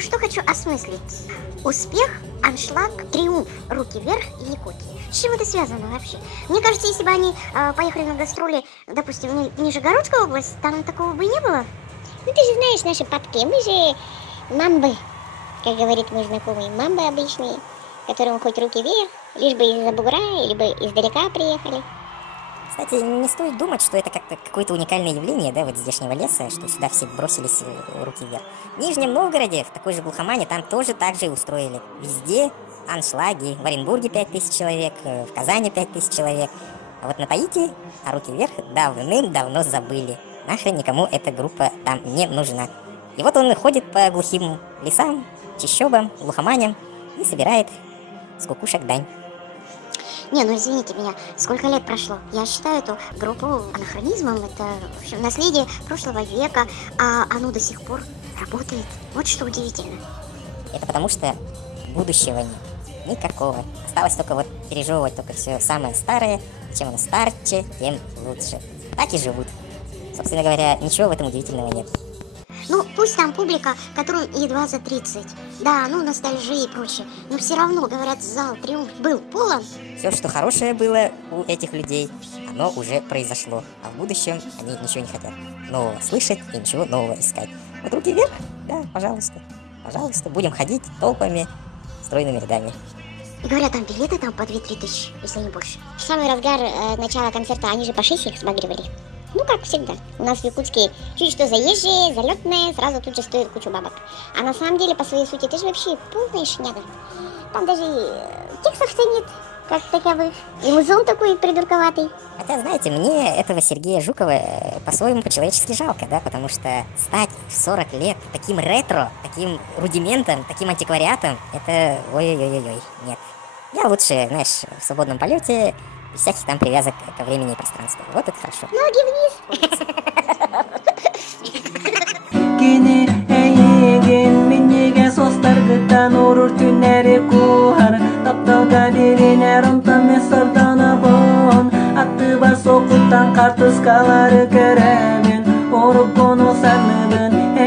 что хочу осмыслить. Успех, аншлаг, триумф, руки вверх и Якутии. С чем это связано вообще? Мне кажется, если бы они поехали на гастроли, допустим, в Нижегородскую область, там такого бы не было. Ну ты же знаешь наши папки, мы же мамбы, как говорит мой знакомый, мамбы обычные, которым хоть руки вверх, лишь бы из-за бугра, либо издалека приехали. Кстати, не стоит думать, что это как-то какое-то уникальное явление, да, вот здешнего леса, что сюда все бросились руки вверх. В Нижнем Новгороде, в такой же глухомане, там тоже так же устроили. Везде аншлаги. В Оренбурге 5000 человек, в Казани 5000 человек. А вот на Таити руки вверх давным-давно забыли. Нахрен никому эта группа там не нужна. И вот он ходит по глухим лесам, чащобам, глухоманям и собирает с кукушек дань. Не, ну извините меня, сколько лет прошло? Я считаю эту группу анахронизмом, это, в общем, наследие прошлого века, а оно до сих пор работает. Вот что удивительно. Это потому что будущего нет. Никакого. Осталось только вот пережевывать только все самое старое. Чем оно старче, тем лучше. Так и живут. Собственно говоря, ничего в этом удивительного нет. Ну, пусть там публика, которым едва за 30. Да, ну, ностальжи и прочее. Но все равно, говорят, зал «Триумф» был полон. Все, что хорошее было у этих людей, оно уже произошло. А в будущем они ничего не хотят нового слышать и ничего нового искать. Вот руки вверх, да, пожалуйста. Пожалуйста, будем ходить толпами, стройными рядами. И говорят, там билеты там по 2-3 тысячи, если не больше. В самый разгар начала концерта они же по 6 их сбагривали. Ну, как всегда. У нас в Якутске чуть что заезжие, залетные, сразу тут же стоит кучу бабок. А на самом деле, по своей сути, это же вообще полная шняга. Там даже текстов-то нет, как таковых. И музон такой придурковатый. Хотя, знаете, мне этого Сергея Жукова по-своему по-человечески жалко, да, потому что стать в 40 лет таким ретро, таким рудиментом, таким антиквариатом, это ой-ой-ой-ой, нет. Я лучше, знаешь, в свободном полете, без всяких там привязок ко времени и пространству. Вот это хорошо. Ноги вниз. Attıba sokutan kartıskalары керебин, оруп кону саныбын,